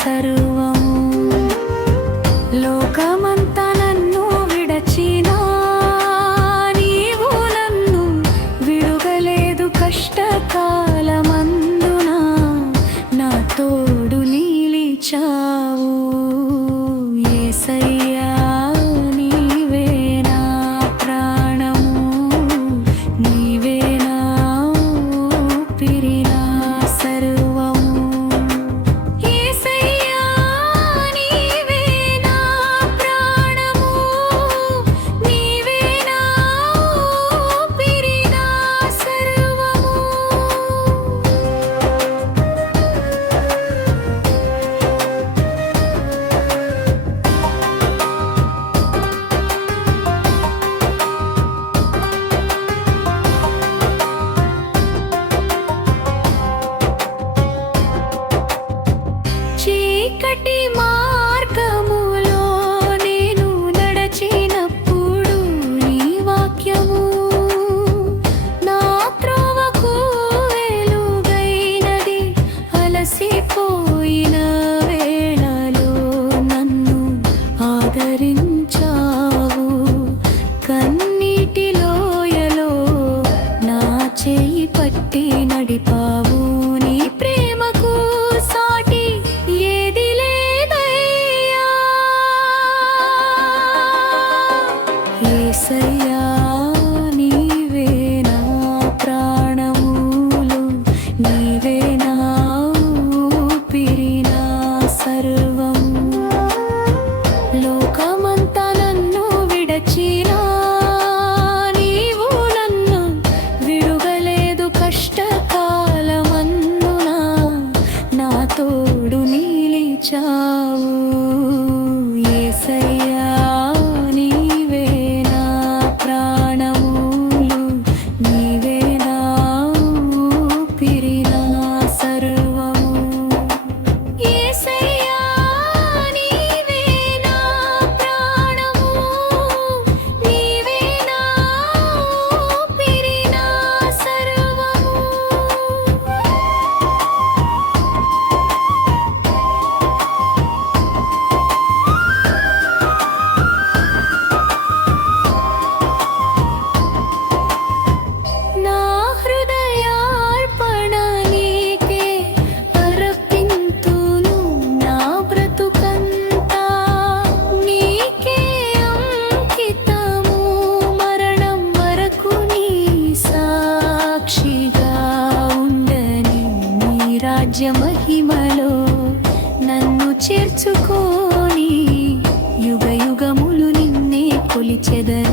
సర్వము. లోకమంతా నన్ను విడచినా నీవు నన్ను విడువలేదు. కష్టకాలమందున నా తోడు నిలిచావు. యేసయ్యా నీవే నా ప్రాణము, నీవే నా ఊపిరి, నా సర్వము. యేసయ్యా నీవే నా ప్రాణము, నీవే నా ఊపిరి, నా సర్వము. చీకటి మార్గములో నేను నడచినప్పుడు నీ వాక్యము నా త్రోవకు వెలుగైనది. అలసిపోయిన వేళలో నన్ను ఆదరించావు. కన్నీటి లోయలో నా చేయి పట్టి నడిపావు. నీ ప్రేమకు సాటి ఏది లేదయ్యా. యేసయ్యా నీవే నా ప్రాణములు, నీవే నా ఊపిరి, నా సర్వము. లోకమంతా నన్ను విడచినా నీవు నన్ను విడువలేదు. కష్టకాలమందున నా తోడు నిలిచావు. యేసయ్యా నీవే నా ప్రాణములు, నీవే నా ఊపిరి, నా సర్వము. యేసయ్యా నీవే నా ప్రాణము, నీవే నా ఊపిరి, నా సర్వము. నా హృదయార్పణ నీకే అర్పింతును. నా బ్రతుకంతా నీకే అంకితము. మరణం వరకు నీ సాక్షిగా ఉండని. నీ రాజ్య మహిమలో నన్ను చేర్చుకొని యుగ యుగములు నిన్నే కొలిచెదను.